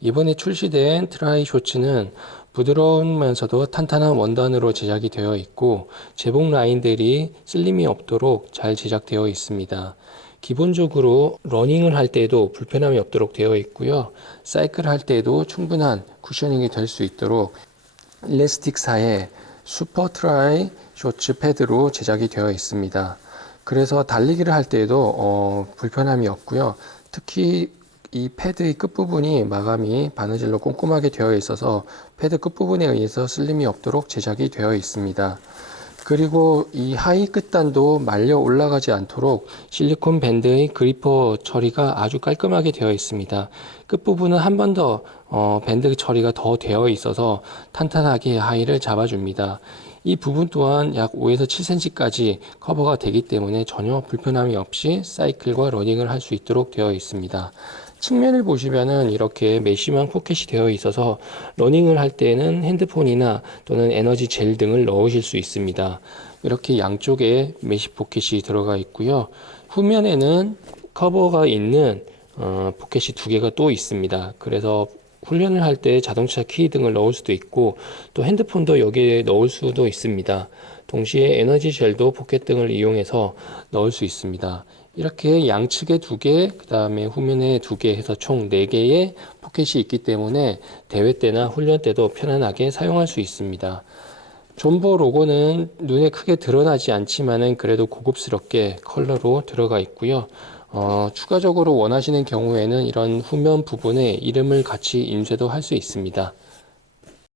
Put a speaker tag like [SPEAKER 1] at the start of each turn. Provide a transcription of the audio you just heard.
[SPEAKER 1] 이번에 출시된 트라이 쇼츠는 부드러우면서도 탄탄한 원단으로 제작이 되어 있고 제복 라인들이 쓸림이 없도록 잘 제작되어 있습니다. 기본적으로 러닝을 할 때에도 불편함이 없도록 되어 있고요. 사이클 할 때에도 충분한 쿠셔닝이 될 수 있도록 일레스틱사의 슈퍼 트라이 쇼츠 패드로 제작이 되어 있습니다. 그래서 달리기를 할 때에도 어, 불편함이 없고요. 특히 이 패드의 끝부분이 마감이 바느질로 꼼꼼하게 되어 있어서 패드 끝부분에 의해서 슬림이 없도록 제작이 되어 있습니다. 그리고 이 하이 끝단도 말려 올라가지 않도록 실리콘 밴드의 그리퍼 처리가 아주 깔끔하게 되어 있습니다. 끝부분은 한 번더 어, 밴드 처리가 더 되어 있어서 탄탄하게 하이를 잡아줍니다. 이 부분 또한 약 5에서 7cm까지 커버가 되기 때문에 전혀 불편함이 없이 사이클과 러닝을 할 수 있도록 되어 있습니다. 측면을 보시면은 이렇게 메쉬망 포켓이 되어 있어서 러닝을 할 때는 핸드폰이나 또는 에너지 젤 등을 넣으실 수 있습니다. 이렇게 양쪽에 메쉬 포켓이 들어가 있고요. 후면에는 커버가 있는 어, 포켓이 두 개가 또 있습니다. 그래서 훈련을 할 때 자동차 키 등을 넣을 수도 있고 또 핸드폰도 여기에 넣을 수도 있습니다. 동시에 에너지 젤도 포켓 등을 이용해서 넣을 수 있습니다. 이렇게 양측에 두 개, 그 다음에 후면에 두 개 해서 총 네 개의 포켓이 있기 때문에 대회 때나 훈련 때도 편안하게 사용할 수 있습니다. 존버 로고는 눈에 크게 드러나지 않지만은 그래도 고급스럽게 컬러로 들어가 있고요. 어, 추가적으로 원하시는 경우에는 이런 후면 부분에 이름을 같이 인쇄도 할 수 있습니다.